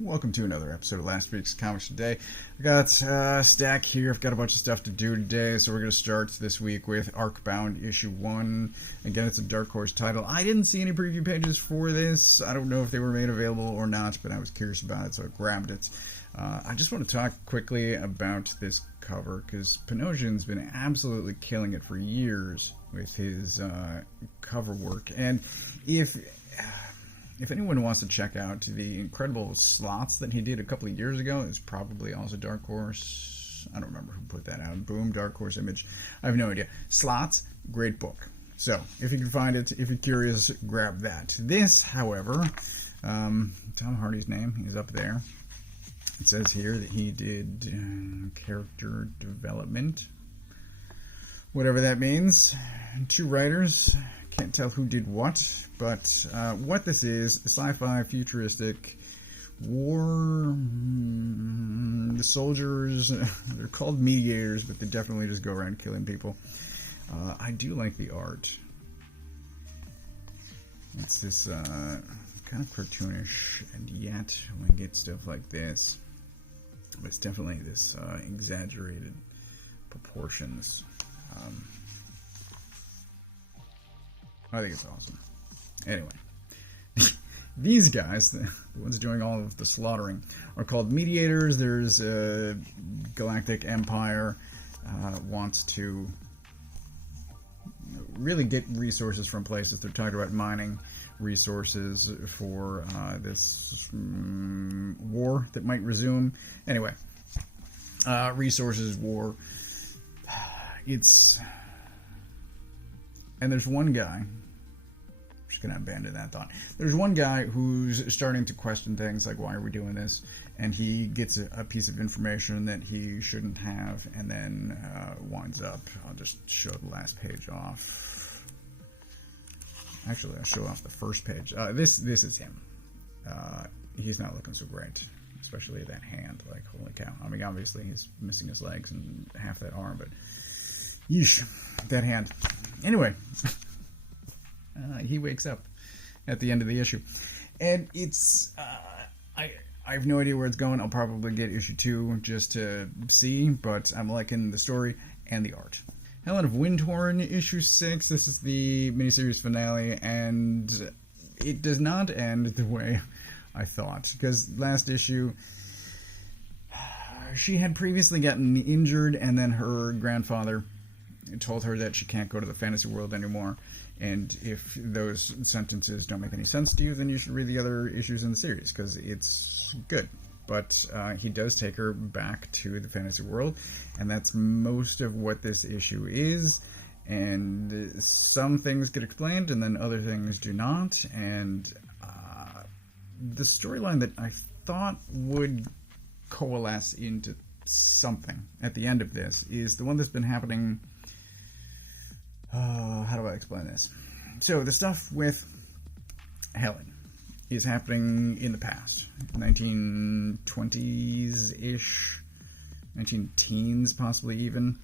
Welcome to another episode of last week's Comics Today. I got a stack here. I've got a bunch of stuff to do today, so we're going to start this week with Arcbound issue 1. Again, it's a Dark Horse title. I didn't see any preview pages for this. I don't know if they were made available or not, but I was curious about it, so I grabbed it. I just want to talk quickly about this cover, because Panosian's been absolutely killing it for years with his cover work. And if anyone wants to check out the incredible slots that he did a couple of years ago, it's probably also Dark Horse. I don't remember who put that out. Boom, Dark Horse Image. I have no idea. Slots, great book. So, if you can find it, if you're curious, grab that. This, however, Tom Hardy's name is up there. It says here that he did character development, whatever that means. 2 writers. Can't tell who did what, but what this is, sci-fi, futuristic, war, the soldiers, they're called mediators, but they definitely just go around killing people. I do like the art. It's this kind of cartoonish, and yet when you get stuff like this, it's definitely this exaggerated proportions. I think it's awesome. Anyway, these guys, the ones doing all of the slaughtering, are called mediators. There's a galactic empire wants to really get resources from places. They're talking about mining resources for this war that might resume. Anyway, resources, war. And there's one guy, I'm just going to abandon that thought. There's one guy who's starting to question things like, why are we doing this? And he gets a piece of information that he shouldn't have, and then winds up, I'll just show the last page off. Actually, I'll show off the first page. This is him. He's not looking so great, especially that hand. Like, holy cow. I mean, obviously, he's missing his legs and half that arm, but yeesh, that hand. Anyway, he wakes up at the end of the issue. And it's, I have no idea where it's going. I'll probably get issue 2 just to see, but I'm liking the story and the art. Helen of Wyndhorn, issue 6. This is the miniseries finale, and it does not end the way I thought. Because last issue, she had previously gotten injured, and then her grandfather told her that she can't go to the fantasy world anymore, and if those sentences don't make any sense to you, then you should read the other issues in the series, because it's good. But he does take her back to the fantasy world, and that's most of what this issue is, and some things get explained, and then other things do not, and the storyline that I thought would coalesce into something at the end of this is the one that's been happening. How do I explain this? So, the stuff with Helen is happening in the past. 1920s-ish, 19-teens possibly even.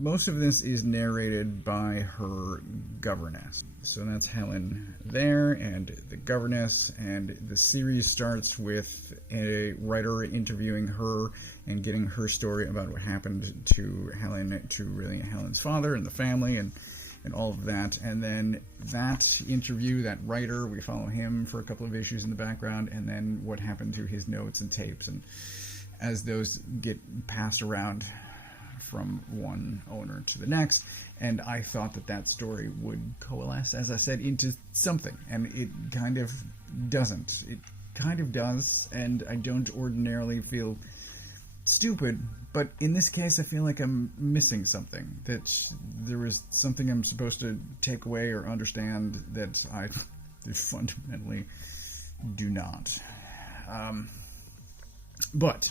Most of this is narrated by her governess. So that's Helen there, and the governess, and the series starts with a writer interviewing her and getting her story about what happened to Helen, to really Helen's father and the family, and all of that. And then that interview, that writer, we follow him for a couple of issues in the background, and then what happened to his notes and tapes, and as those get passed around from one owner to the next. And I thought that story would coalesce, as I said, into something, and it kind of doesn't. It kind of does, and I don't ordinarily feel stupid, but in this case I feel like I'm missing something, that there is something I'm supposed to take away or understand that I fundamentally do not. But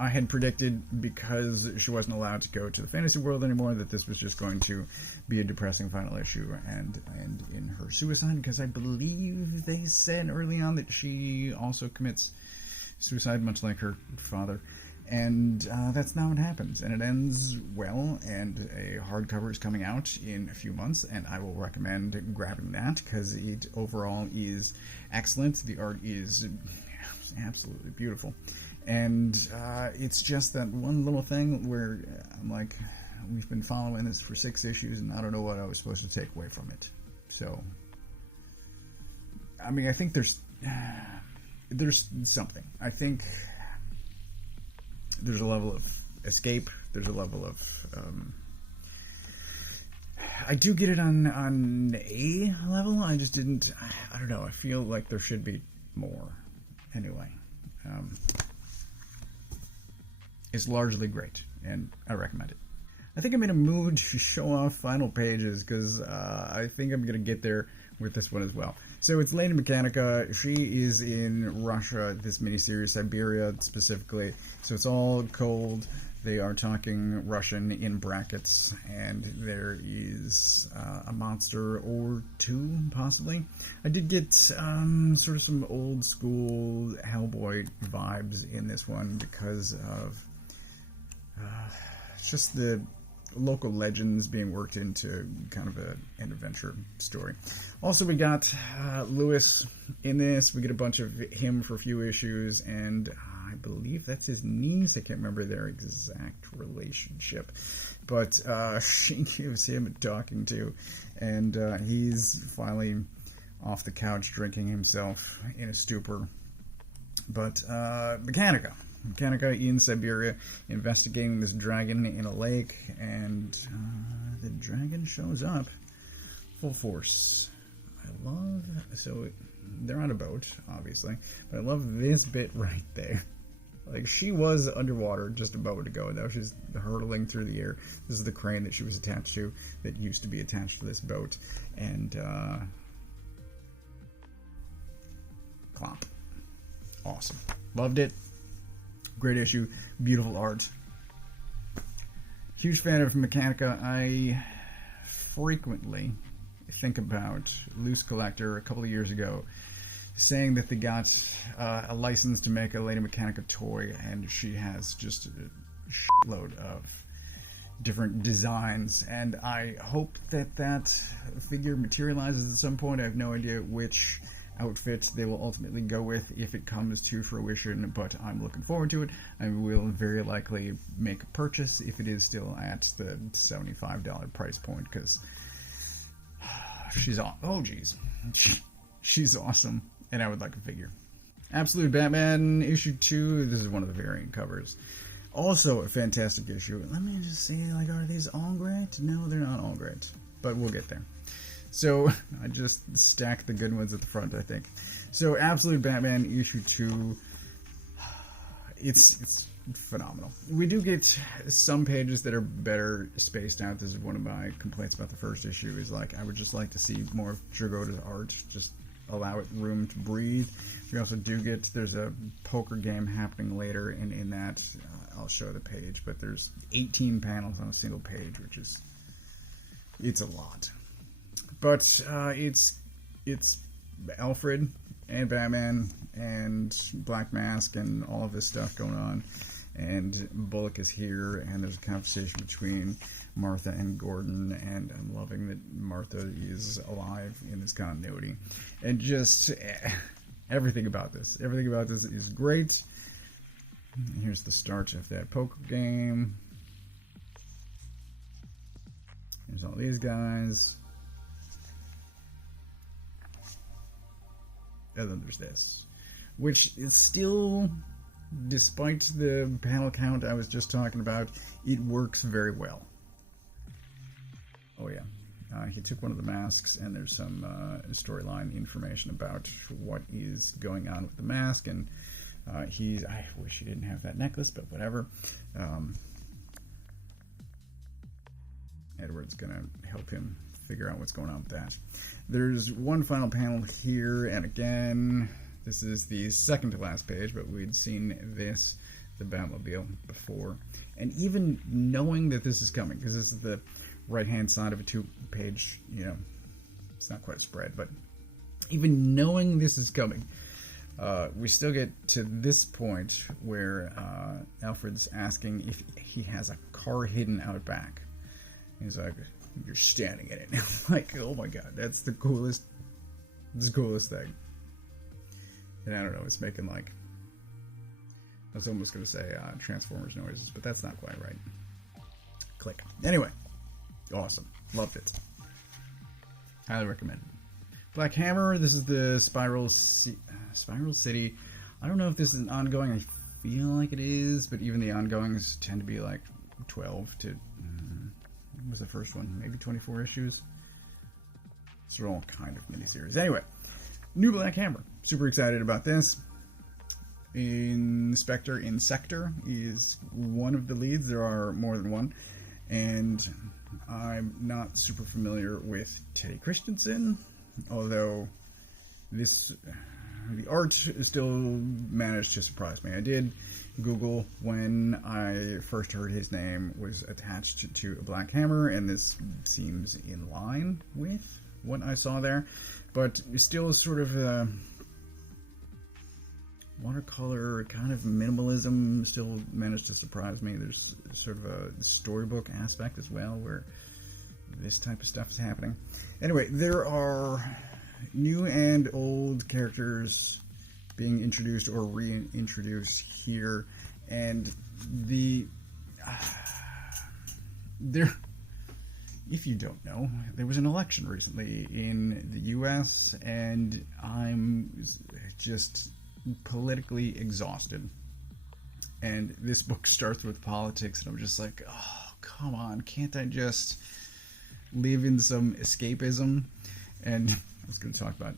I had predicted, because she wasn't allowed to go to the fantasy world anymore, that this was just going to be a depressing final issue and in her suicide, because I believe they said early on that she also commits suicide, much like her father. And that's not what happens. And it ends well, and a hardcover is coming out in a few months, and I will recommend grabbing that, because it overall is excellent. The art is It's absolutely beautiful. And it's just that one little thing where I'm like, we've been following this for 6 issues, and I don't know what I was supposed to take away from it. So, I mean, I think there's something. I think there's a level of escape. There's a level of I do get it on a level. I just didn't. I don't know. I feel like there should be more. Anyway, it's largely great, and I recommend it. I think I'm in a mood to show off final pages because I think I'm gonna get there with this one as well. So it's Lady Mechanika. She is in Russia, this miniseries, Siberia specifically. So it's all cold. They are talking Russian in brackets, and there is a monster or 2, possibly. I did get sort of some old school Hellboy vibes in this one because of just the local legends being worked into kind of an adventure story. Also, we got Lewis in this. We get a bunch of him for a few issues, and I believe that's his niece. I can't remember their exact relationship, but she gives him a talking to, and he's finally off the couch drinking himself in a stupor. But Mechanika in Siberia, investigating this dragon in a lake, and the dragon shows up full force. So they're on a boat, obviously, but I love this bit right there. Like, she was underwater just a moment ago, and now she's hurtling through the air. This is the crane that she was attached to, that used to be attached to this boat, and clomp. Awesome. Loved it. Great issue, beautiful art. Huge fan of Mechanika. I frequently think about Loose Collector a couple of years ago saying that they got a license to make a Lady Mechanika toy, and she has just a shitload of different designs, and I hope that figure materializes at some point. I have no idea which outfit they will ultimately go with if it comes to fruition, but I'm looking forward to it. I will very likely make a purchase if it is still at the $75 price point, because she's she's awesome, and I would like a figure. Absolute Batman issue 2. This is one of the variant covers. Also a fantastic issue. Let me just see, like, are these all great? No, they're not all great, but we'll get there. So, I just stacked the good ones at the front, I think. So, Absolute Batman issue 2, it's phenomenal. We do get some pages that are better spaced out. This is one of my complaints about the first issue, is like, I would just like to see more of Dragota's art, just allow it room to breathe. We also do get, there's a poker game happening later, and in that, I'll show the page, but there's 18 panels on a single page, which is, it's a lot. But it's Alfred and Batman and Black Mask and all of this stuff going on, and Bullock is here, and there's a conversation between Martha and Gordon, and I'm loving that Martha is alive in this continuity, and just everything about this is great. Here's the start of that poker game. There's all these guys. And then there's this, which is still, despite the panel count I was just talking about, it works very well. Oh yeah, he took one of the masks, and there's some storyline information about what is going on with the mask, and I wish he didn't have that necklace, but whatever. Edward's gonna help him figure out what's going on with that. There's one final panel here, and again, this is the second to last page, but we'd seen this, the Batmobile, before. And even knowing that this is coming, because this is the right-hand side of a 2-page, it's not quite a spread, but even knowing this is coming, we still get to this point where Alfred's asking if he has a car hidden out back. He's like, "You're standing in it." I'm like, oh my god, that's the coolest thing. And I don't know, it's making like was almost going to say Transformers noises, but that's not quite right. Click. Anyway, awesome. Loved it. Highly recommend it. Black Hammer, this is the Spiral City. I don't know if this is an ongoing. I feel like it is, but even the ongoings tend to be like 12 to... what was the first one? Maybe 24 issues? It's all kind of miniseries. Anyway, new Black Hammer. Super excited about this. Insector is one of the leads. There are more than one. And I'm not super familiar with Teddy Christensen, although the art still managed to surprise me. I did Google when I first heard his name was attached to a Black Hammer, and this seems in line with what I saw there, but still sort of watercolor kind of minimalism still managed to surprise me. There's sort of a storybook aspect as well where this type of stuff is happening. Anyway, there are new and old characters being introduced or reintroduced here, and if you don't know, there was an election recently in the US, and I'm just politically exhausted. And this book starts with politics, and I'm just like, oh, come on, can't I just live in some escapism? And I was going to talk about,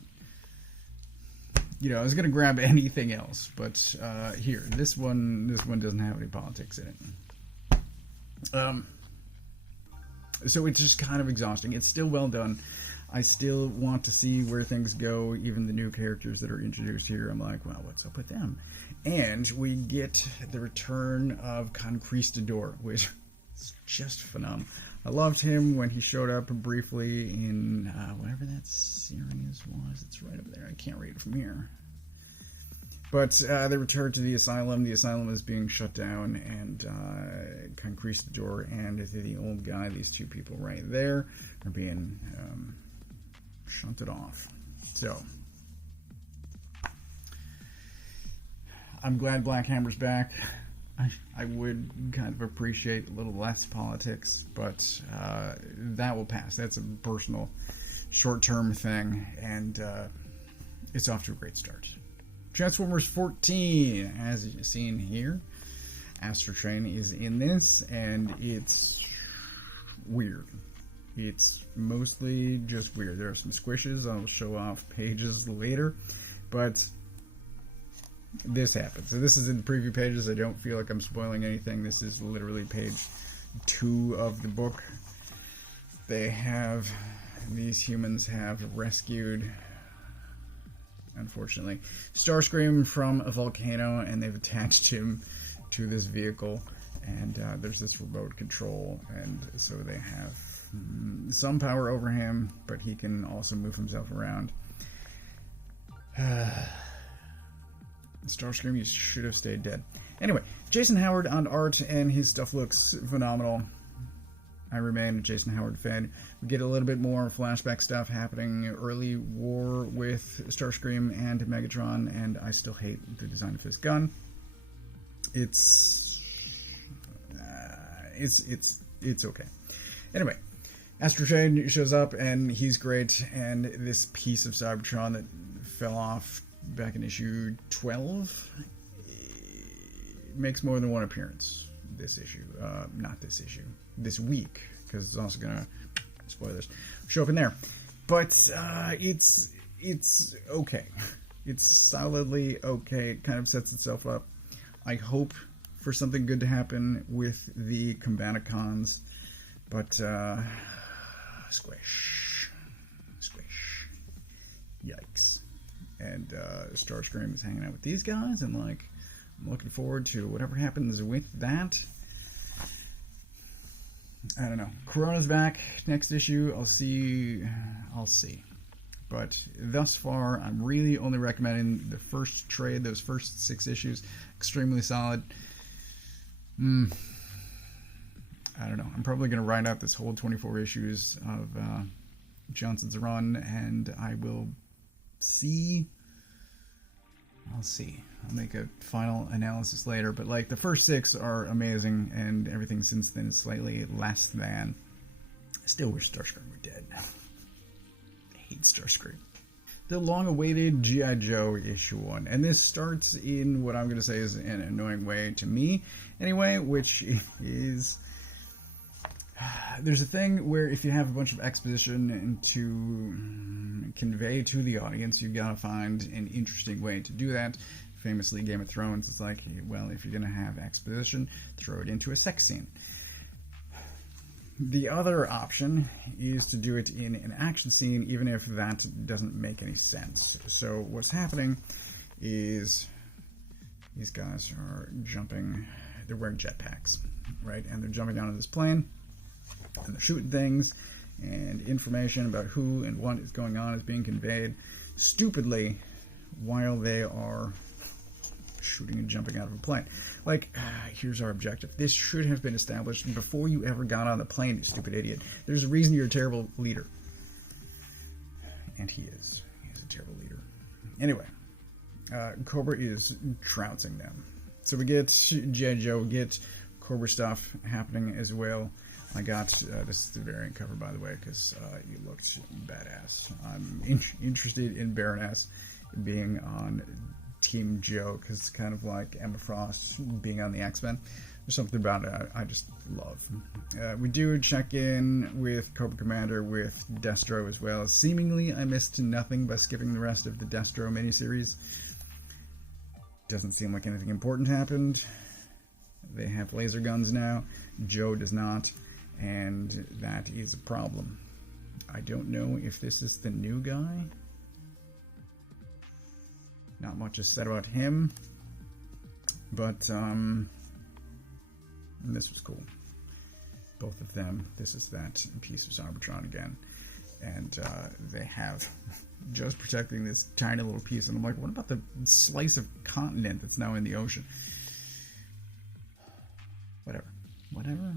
I was going to grab anything else, but here, this one doesn't have any politics in it. So it's just kind of exhausting. It's still well done. I still want to see where things go, even the new characters that are introduced here. I'm like, well, what's up with them? And we get the return of Conquistador, which is just phenomenal. I loved him when he showed up briefly in whatever that series was. It's right up there. I can't read it from here. But they return to the asylum. The asylum is being shut down, and Conquistador and the old guy, these two people right there, are being shunted off. So I'm glad Black Hammer's back. I would kind of appreciate a little less politics, but that will pass. That's a personal, short-term thing, and it's off to a great start. Transformers 14, as you've seen here. Astro Train is in this, and it's weird. It's mostly just weird. There are some squishes. I'll show off pages later, but this happens. So this is in the preview pages. I don't feel like I'm spoiling anything. This is literally page 2 of the book. These humans have rescued, unfortunately, Starscream from a volcano, and they've attached him to this vehicle, and there's this remote control, and so they have some power over him, but he can also move himself around. Starscream, you should have stayed dead. Anyway, Jason Howard on art, and his stuff looks phenomenal. I remain a Jason Howard fan. We get a little bit more flashback stuff happening, early war with Starscream and Megatron, and I still hate the design of his gun. It's okay. Anyway, Astro Train shows up, and he's great, and this piece of Cybertron that fell off back in issue 12 makes more than one appearance this issue. Not this issue. This week, because it's also gonna, spoilers, show up in there. But it's okay. It's solidly okay. It kind of sets itself up. I hope for something good to happen with the Combaticons, but squish, yikes. And Starscream is hanging out with these guys, and like, I'm looking forward to whatever happens with that. I don't know. Corona's back next issue. I'll see. But thus far, I'm really only recommending the first trade, those first 6 issues. Extremely solid. I don't know. I'm probably going to write out this whole 24 issues of Johnson's run, and I will see. I'll see. I'll make a final analysis later, but like the first 6 are amazing, and everything since then is slightly less than. I still wish Starscream were dead. I hate Starscream. The long-awaited G.I. Joe issue 1, and this starts in what I'm going to say is an annoying way to me, anyway, which is there's a thing where if you have a bunch of exposition to convey to the audience, you've got to find an interesting way to do that. Famously, Game of Thrones, it's like, well, if you're going to have exposition, throw it into a sex scene. The other option is to do it in an action scene, even if that doesn't make any sense. So what's happening is these guys are jumping, they're wearing jetpacks, right? And they're jumping out of this plane, and they're shooting things, and information about who and what is going on is being conveyed stupidly while they are shooting and jumping out of a plane. Like, here's our objective. This should have been established before you ever got on the plane, you stupid idiot. There's a reason you're a terrible leader. And he is. He is a terrible leader. Anyway, Cobra is trouncing them. So we get G.I. Joe, get Cobra stuff happening as well. I got, this is the variant cover, by the way, because you looked badass. I'm interested in Baroness being on Team Joe, because it's kind of like Emma Frost being on the X-Men. There's something about it I just love. We do check in with Cobra Commander with Destro as well. Seemingly, I missed nothing by skipping the rest of the Destro miniseries. Doesn't seem like anything important happened. They have laser guns now. Joe does not, and that is a problem. I don't know if this is the new guy. Not much is said about him, but this was cool. Both of them. This is that piece of Cybertron again, and they have just protecting this tiny little piece. And I'm like, what about the slice of continent that's now in the ocean? Whatever.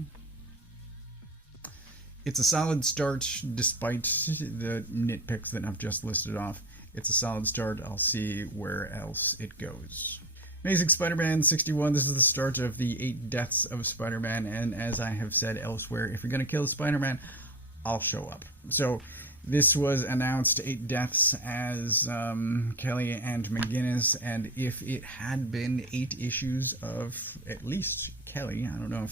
It's a solid start, despite the nitpicks that I've just listed off. It's a solid start. I'll see where else it goes. Amazing Spider-Man 61. This is the start of the 8 deaths of Spider-Man, and as I have said elsewhere, if you're going to kill Spider-Man, I'll show up. So this was announced 8 deaths as Kelly and McGinnis, and if it had been 8 issues of at least Kelly, I don't know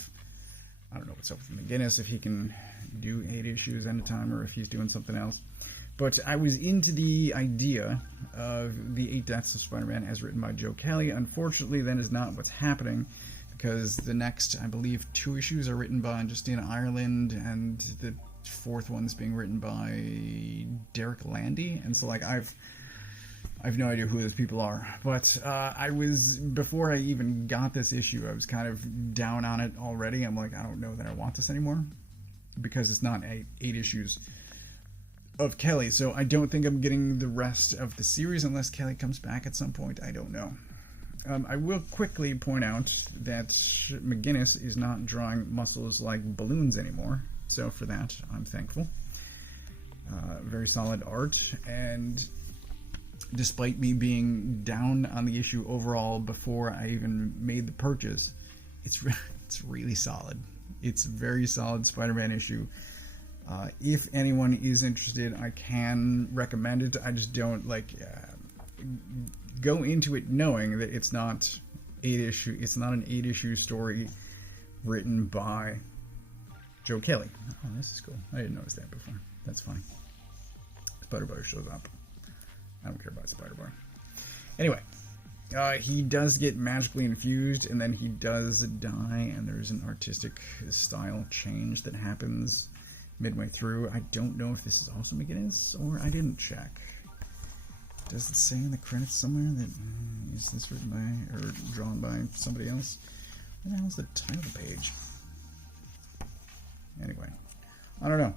what's up with McGinnis, if he can do 8 issues at a time or if he's doing something else. But I was into the idea of the 8 Deaths of Spider-Man as written by Joe Kelly. Unfortunately, that is not what's happening, because the next, I believe, 2 issues are written by Justina Ireland, and the 4th one's being written by Derek Landy. And so, like, I've no idea who those people are. But before I even got this issue, I was kind of down on it already. I'm like, I don't know that I want this anymore, because it's not 8 issues of Kelly, so I don't think I'm getting the rest of the series unless Kelly comes back at some point. I don't know. I will quickly point out that McGinnis is not drawing muscles like balloons anymore, so for that I'm thankful. Very solid art, and despite me being down on the issue overall before I even made the purchase, it's really solid. It's a very solid Spider-Man issue. If anyone is interested, I can recommend it. I just don't go into it knowing that it's not 8 issue. It's not an 8-issue story written by Joe Kelly. Oh, this is cool. I didn't notice that before. That's funny. Spider-Boy shows up. I don't care about Spider-Boy. Anyway, he does get magically infused, and then he does die, and there's an artistic style change that happens midway through. I don't know if this is also McGinnis, or I didn't check. Does it say in the credits somewhere that is this written by or drawn by somebody else? What the hell is the title of the page? Anyway, I don't know.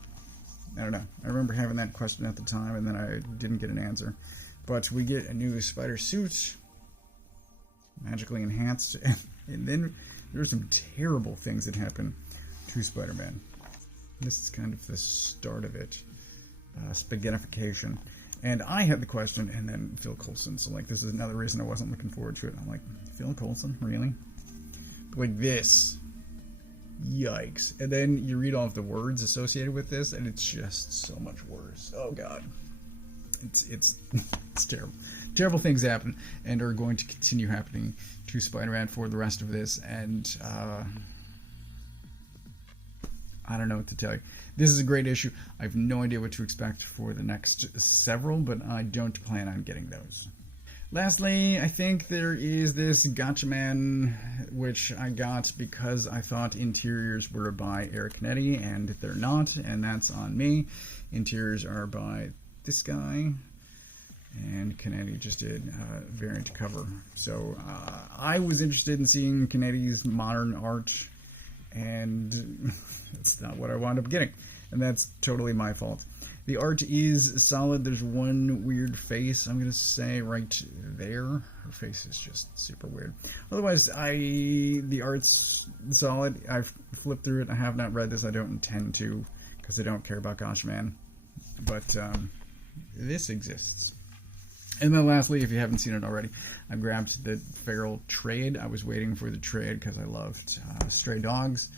I remember having that question at the time, and then I didn't get an answer. But we get a new spider suit, magically enhanced, and then there's some terrible things that happen to Spider-Man. This is kind of the start of it. Spaghettification. And I had the question, and then Phil Coulson. So, like, this is another reason I wasn't looking forward to it. I'm like, Phil Coulson? Really? Like this. Yikes. And then you read all of the words associated with this, and it's just so much worse. Oh, God. It's terrible. Terrible things happen, and are going to continue happening to Spider-Man for the rest of this, and I don't know what to tell you. This is a great issue. I have no idea what to expect for the next several, but I don't plan on getting those. Lastly, I think there is this Gatchaman, which I got because I thought interiors were by Eric Canetti, and they're not, and that's on me. Interiors are by this guy, and Canetti just did a variant cover. So I was interested in seeing Canetti's modern art, and that's not what I wound up getting, and that's totally my fault. The art is solid. There's one weird face, I'm going to say, right there. Her face is just super weird. Otherwise, the art's solid. I've flipped through it. I have not read this. I don't intend to, because I don't care about Gatchaman. But this exists. And then lastly, if you haven't seen it already, I grabbed the Feral trade. I was waiting for the trade because I loved Stray Dogs.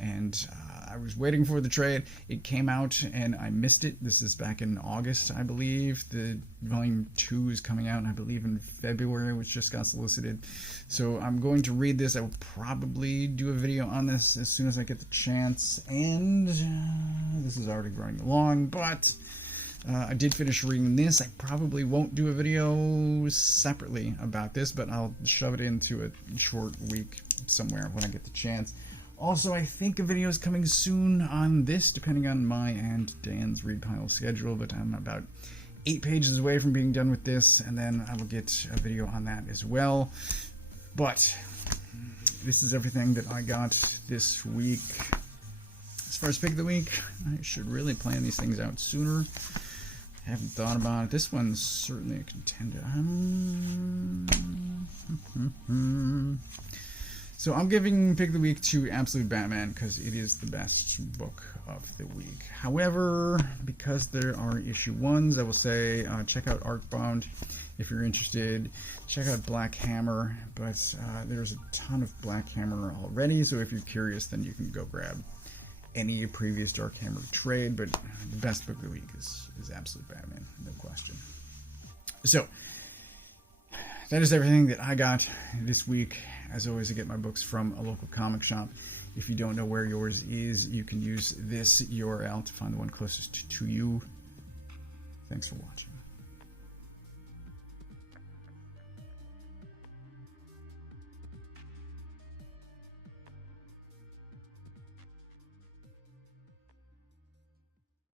And I was waiting for the trade. It came out and I missed it. This is back in August, I believe. The volume 2 is coming out, I believe, in February, which just got solicited. So I'm going to read this. I will probably do a video on this as soon as I get the chance. And this is already running along, but I did finish reading this. I probably won't do a video separately about this, but I'll shove it into a short week somewhere when I get the chance. Also, I think a video is coming soon on this, depending on my and Dan's read pile schedule, but I'm about 8 pages away from being done with this, and then I will get a video on that as well. But this is everything that I got this week. As far as pick of the week, I should really plan these things out sooner. I haven't thought about it. This one's certainly a contender. So I'm giving Pick of the Week to Absolute Batman because it is the best book of the week. However, because there are issue 1s, I will say check out Arcbound if you're interested. Check out Black Hammer, but there's a ton of Black Hammer already, so if you're curious, then you can go grab any previous Dark Hammer trade, but the best book of the week is Absolute Batman, no question. So, that is everything that I got this week. As always, I get my books from a local comic shop. If you don't know where yours is, you can use this URL to find the one closest to you. Thanks for watching.